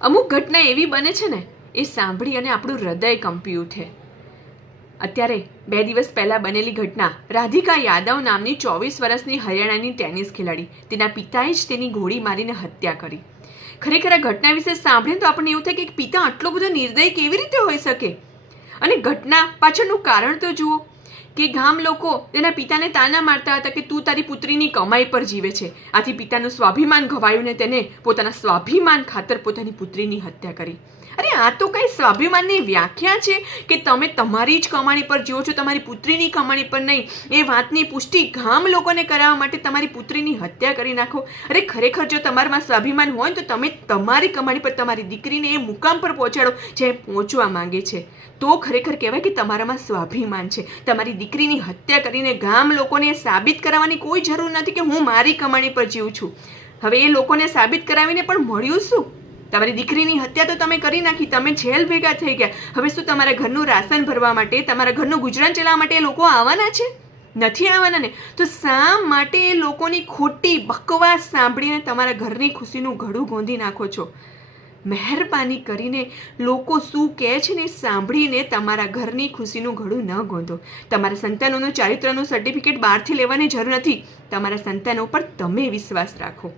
અમુક ઘટના એવી બને છે ને, એ સાંભળી અને આપણું હૃદય કંપી ઉઠે. અત્યારે 2 દિવસ પહેલાં બનેલી ઘટના, રાધિકા યાદવ નામની 24 વર્ષની હરિયાણાની ટેનિસ ખેલાડી, તેના પિતાએ જ તેની ગોળી મારીને હત્યા કરી. ખરેખર આ ઘટના વિશે સાંભળીને તો આપણને એવું થાય કે પિતા આટલો બધો નિર્દય કેવી રીતે હોઈ શકે. અને ઘટના પાછળનું કારણ તો જુઓ કે ગામ લોકો તેના પિતાને તાના મારતા હતા કે તું તારી પુત્રીની કમાઈ પર જીવે છે. આથી પિતાનું સ્વાભિમાન ઘવાયું ને તેને પોતાના સ્વાભિમાન ખાતર પોતાની પુત્રીની હત્યા કરી. અરે આ તો કઈ સ્વાભિમાનની વ્યાખ્યા છે કે તમે તમારી જ કમાણી પર જીવો છો, તમારી પુત્રીની કમાણી પર નહીં. એ વાતની પુષ્ટિ ગામ લોકોને કરાવવા માટે તમારી પુત્રીની હત્યા કરી નાખો. અરે ખરેખર જો તમારામાં સ્વાભિમાન હોય તો તમે તમારી કમાણી પર તમારી દીકરીને એ મુકામ પર પહોંચાડો જે પહોંચવા માંગે છે. તો ખરેખર કહેવાય કે તમારામાં સ્વાભિમાન છે. તમારી દીકરીની હત્યા કરીને ગામ લોકોને સાબિત કરાવવાની કોઈ જરૂર નથી કે હું મારી કમાણી પર જીવું છું. હવે એ લોકોને સાબિત કરાવીને પણ મળ્યું શું? તમારી દીકરીની હત્યા તો તમે કરી નાખી, તમે જેલ ભેગા થઈ ગયા. હવે શું તમારા ઘરનું રાશન ભરવા માટે, તમારા ઘરનું ગુજરાન ચલાવવા માટે એ લોકો આવવાના છે? નથી આવવાના ને. તો શા માટે એ લોકોની ખોટી બકવાસ સાંભળીને તમારા ઘરની ખુશીનું ઘડું ગોંધી નાખો છો? મહેરબાની કરીને લોકો શું કહે છે ને સાંભળીને તમારા ઘરની ખુશીનું ઘડું ન ગોંધો. તમારા સંતાનોનું ચારિત્રનું સર્ટિફિકેટ બહારથી લેવાની જરૂર નથી. તમારા સંતાનો પર તમે વિશ્વાસ રાખો.